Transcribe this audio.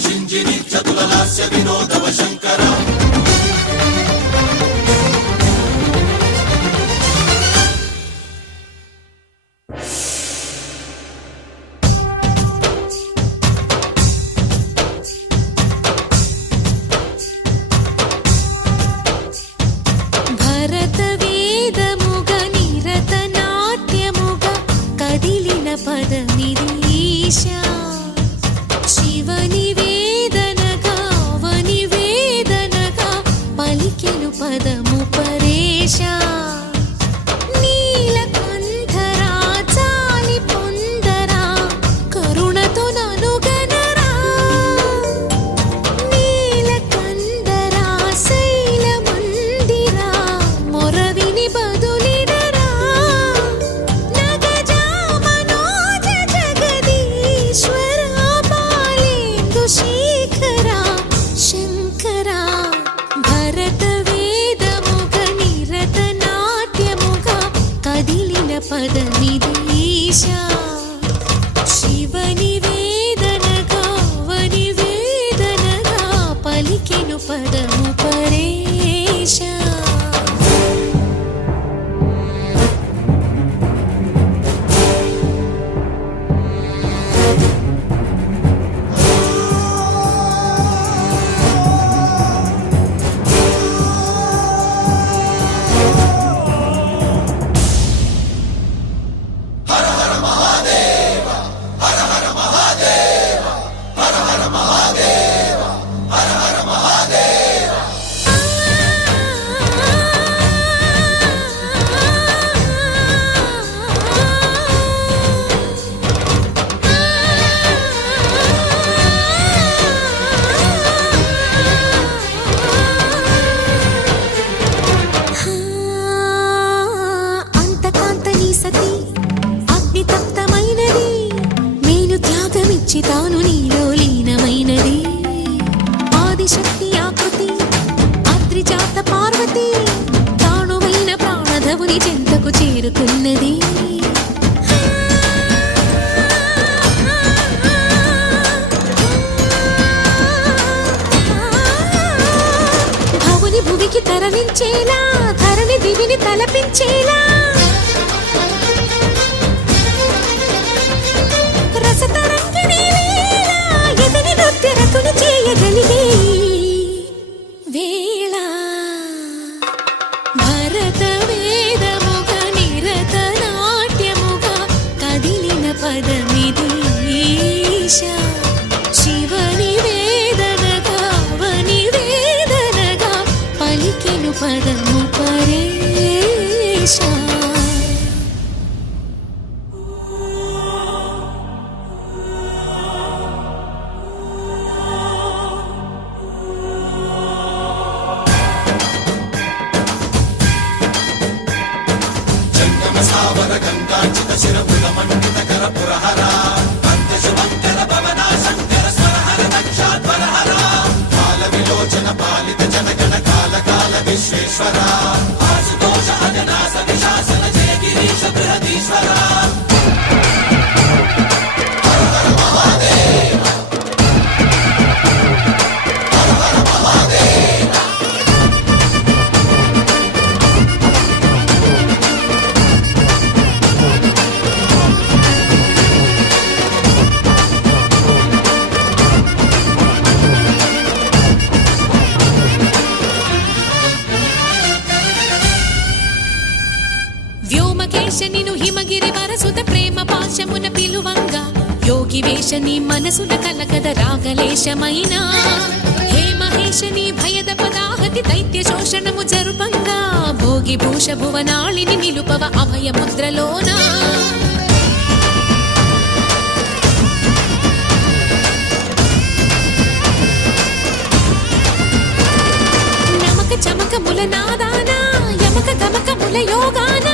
शिञ्जिनि चतुललास्य विनोदव शङ्कर తాను నీలో లీనమైనది ఆదిశక్తి ఆకృతి అత్రిజాత పార్వతి తానువైన ప్రాణధవుని చెంతకు చేరుకున్నది భవుని భువికి తరలించేలా ధరణి దివిని తలపించేలా చేయగలిగే వేళ భరత వేదముగ నిరత నాట్యముగా కదిలిన పదమిది ఈశా శివని వేదనగా వని వేదనగా పలికెను పదము పరేశా सावर गंगाचित शिरपुर मंडित कर पुरहरा पंत शुभंकर भवना शंकर स्वरहर दक्षाध्वर हरा काल विलोचन पालित जनगण काल काल विश्वेश्वरा आशुतोष अजनास विशासन जय गिरीश बृहदीश्वरा हर हर महादेव हर हर महादेव వ్యోమకేశనిను హిమగిరి వరసుత ప్రేమ పాశమున పిలువంగా యోగి వేషని మనసున కలకద రాగలేశమైన హే మహేశని భయద పదాహతి దైత్య శోషణము జరుపంగా భోగి భూష భువనాళిని నిలుపవ అభయ ముద్రలోన నమక చమకముల నాదాన యమక గమకముల యోగాన